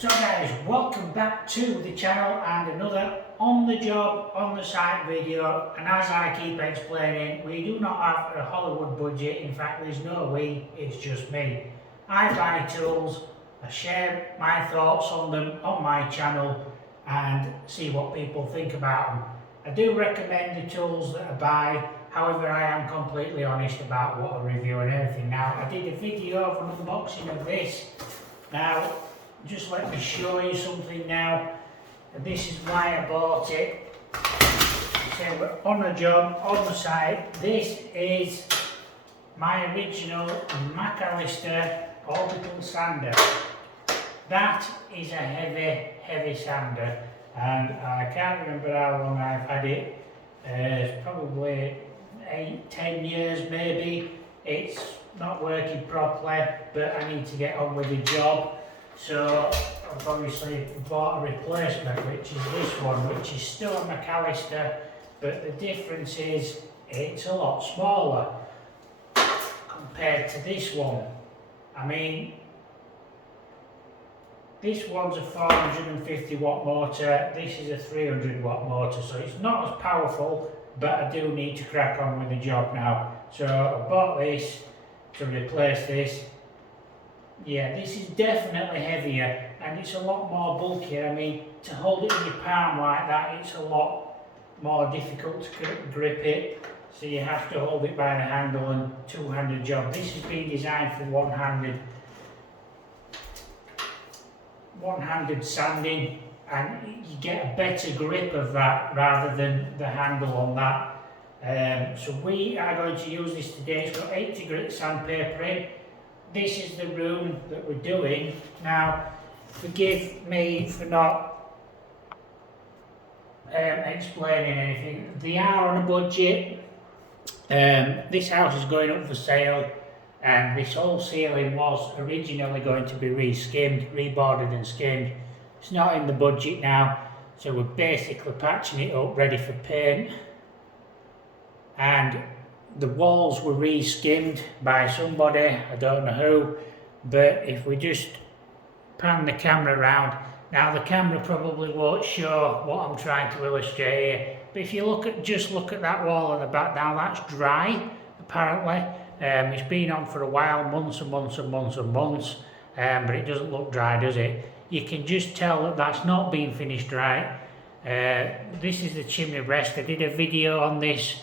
So guys, welcome back to the channel and another on the job, on the site video. And as I keep explaining, we do not have a Hollywood budget. In fact, there's no we, it's just me. I buy tools, I share my thoughts on them on my channel and see what people think about them. I do recommend the tools that I buy, however I am completely honest about what I review and everything. Now, I did a video of an unboxing of this. Now, just let me show you something now. And this is why I bought it. So we're on a job, on the site. This is my original Allister Orbital sander. That is a heavy sander, and I can't remember how long I've had it. It's probably 8-10 years maybe. It's not working properly, but I need to get on with the job. So I've obviously bought a replacement, which is this one, which is still a McAllister, but the difference is it's a lot smaller compared to this one. I mean, this one's a 450 watt motor, this is a 300 watt motor, so it's not as powerful, but I do need to crack on with the job now. So I bought this to replace this. Yeah, this is definitely heavier and it's a lot more bulkier. I mean, to hold it in your palm like that, it's a lot more difficult to grip it. So you have to hold it by the handle and two-handed job. This has been designed for one-handed sanding, and you get a better grip of that rather than the handle on that. So we are going to use this today. It's got 80 grit sandpaper in. This is the room that we're doing. Now, forgive me for not explaining anything. They are on a budget. This house is going up for sale, and this whole ceiling was originally going to be re-skimmed, reboarded and skimmed. It's not in the budget now, so we're basically patching it up, ready for paint. And the walls were re-skimmed by somebody, I don't know who, but if we just pan the camera around, now the camera probably won't show what I'm trying to illustrate here, but if you just look at that wall at the back now, that's dry apparently. It's been on for a while, months and months and months and months, but it doesn't look dry, does it? You can just tell that that's not been finished right. This is the chimney breast. I did a video on this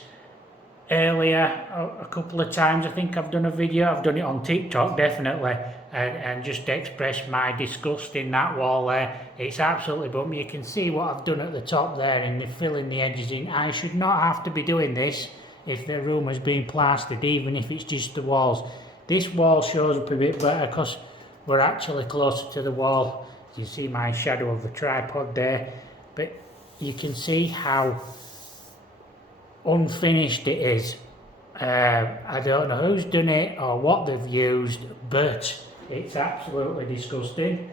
earlier a couple of times. I think I've done a video, I've done it on TikTok definitely, and just expressed my disgust in that wall there. It's absolutely bum. You can see what I've done at the top there and the filling the edges in. I should not have to be doing this if the room has been plastered, even if it's just the walls. This wall shows up a bit better because we're actually closer to the wall. You see my shadow of the tripod there, but you can see how unfinished it is. I don't know who's done it or what they've used, but it's absolutely disgusting.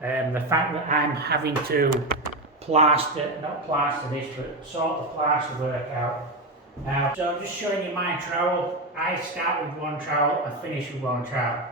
The fact that I'm having to not plaster this, but sort the plaster work out. Now, so I'm just showing you my trowel. I start with one trowel, I finish with one trowel.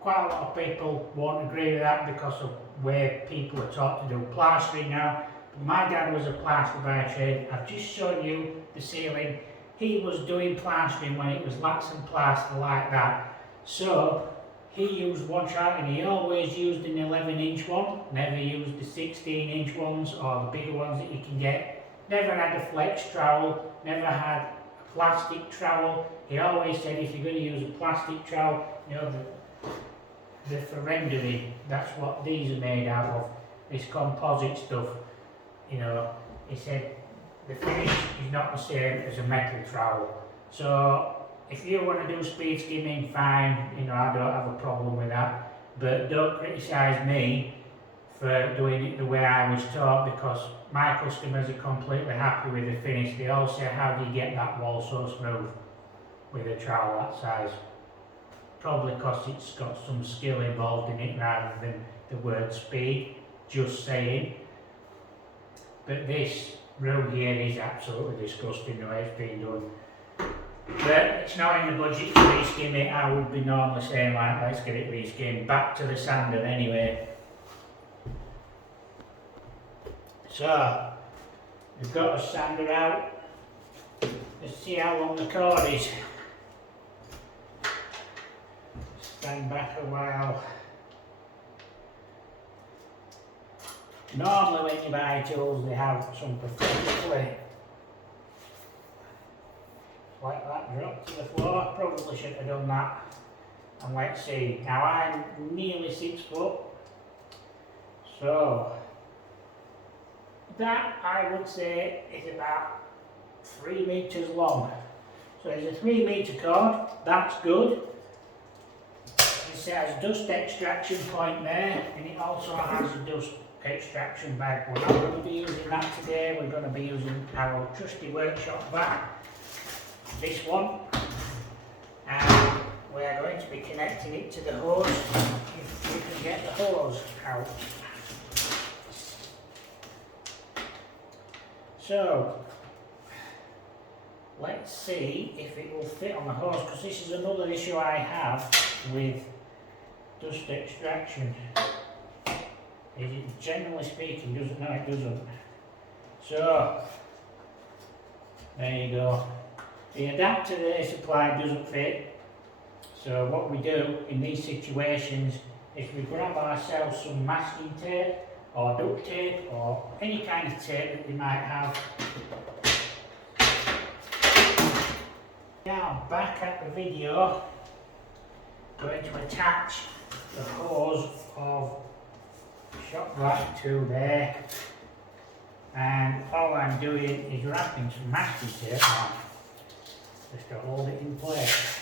Quite a lot of people won't agree with that because of where people are taught to do plastering now. My dad was a plasterer by trade. I've just shown you the ceiling. He was doing plastering when it was laths and plaster like that. So he used one trowel, and he always used an 11-inch one, never used the 16-inch ones or the bigger ones that you can get. Never had a flex trowel, never had a plastic trowel. He always said if you're going to use a plastic trowel, you know, the for rendering, that's what these are made out of, this composite stuff. You know, he said the finish is not the same as a metal trowel. So if you want to do speed skimming, fine, you know, I don't have a problem with that. But don't criticise me for doing it the way I was taught, because my customers are completely happy with the finish. They all say, how do you get that wall so smooth with a trowel that size? Probably because it's got some skill involved in it rather than the word speed, just saying. But this room here is absolutely disgusting the way it's been done. But it's not in the budget to reskim it. I would be normally saying like, let's get it reskimmed. Back to the sander anyway. So, we've got a sander out. Let's see how long the cord is. Stand back a while. Normally when you buy tools they have some particularly like that drop to the floor. Probably shouldn't have done that. And let's see. Now I'm nearly 6 foot. So that I would say is about 3 meters long. So there's a 3 meter cord, that's good. It says dust extraction point there, and it also has a dust extraction bag. We're not going to be using that today, we're going to be using our trusty workshop bag, this one, and we are going to be connecting it to the hose, if we can get the hose out. So, let's see if it will fit on the hose, because this is another issue I have with dust extraction. It, generally speaking, doesn't. No, it doesn't. So, there you go. The adapter they supply doesn't fit. So what we do in these situations is we grab ourselves some masking tape or duct tape or any kind of tape that we might have. Now back at the video, going to attach the hose of shop vac to there, and all I'm doing is wrapping some masking tape on just to hold it in place.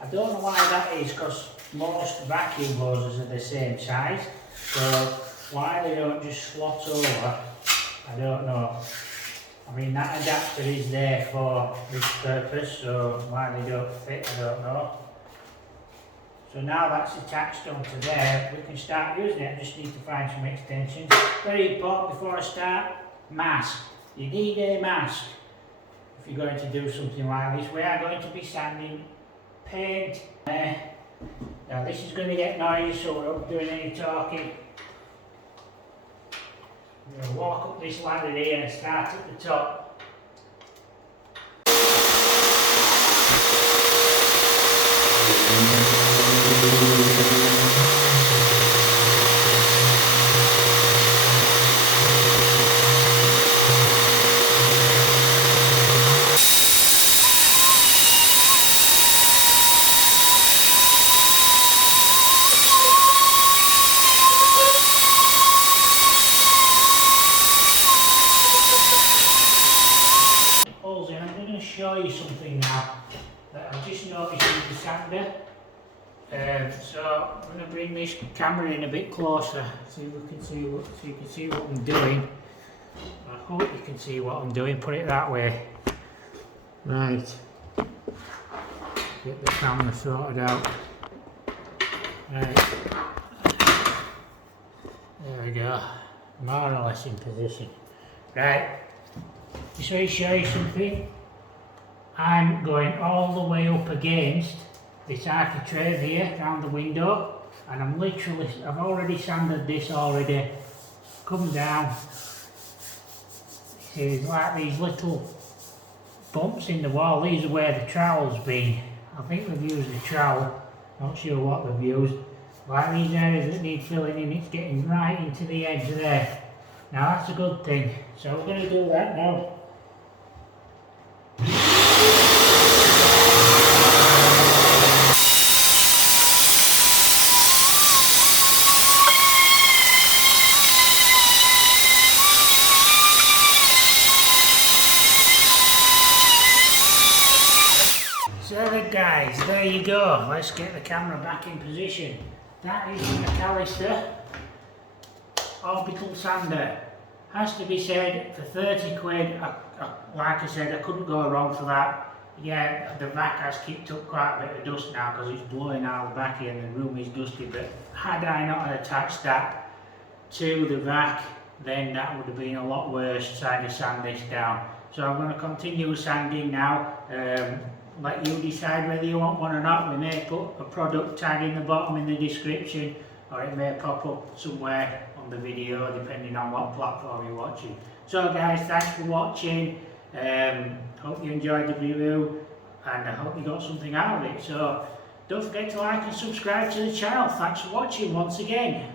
I don't know why that is, because most vacuum hoses are the same size, so why they don't just slot over, I don't know. I mean, that adapter is there for this purpose, so why they don't fit, I don't know. So now that's attached onto there, we can start using it. I just need to find some extensions. Very important before I start, mask. You need a mask if you're going to do something like this. We are going to be sanding paint. Now this is going to get noisy, so we're not doing any talking. I'm going to walk up this ladder here and start at the top. I'm going to show you something now that I've just noticed with the sander. So I'm going to bring this camera in a bit closer so you can see what I'm doing. I hope you can see what I'm doing. Put it that way. Right. Get the camera sorted out. Right. There we go. More or less in position. Right. Just want to show you something. I'm going all the way up against this architrave here around the window, and I've already sanded this already. Come down. See, there's like these little bumps in the wall. These are where the trowel's been. I think they've used a trowel, not sure what they've used. Like these areas that need filling in, it's getting right into the edge there. Now that's a good thing. So we're going to do that now. So then guys, there you go. Let's get the camera back in position. That is the Allister Orbital sander. Has to be said, for 30 quid, like I said, I couldn't go wrong for that. Yeah, the vac has kicked up quite a bit of dust now because it's blowing out the back here and the room is dusty, but had I not attached that to the vac, then that would have been a lot worse trying to sand this down. So I'm going to continue sanding now. Let you decide whether you want one or not. We may put a product tag in the bottom in the description, or it may pop up somewhere on the video, depending on what platform you're watching. So guys, thanks for watching. Hope you enjoyed the review, and I hope you got something out of it. So don't forget to like and subscribe to the channel. Thanks for watching once again.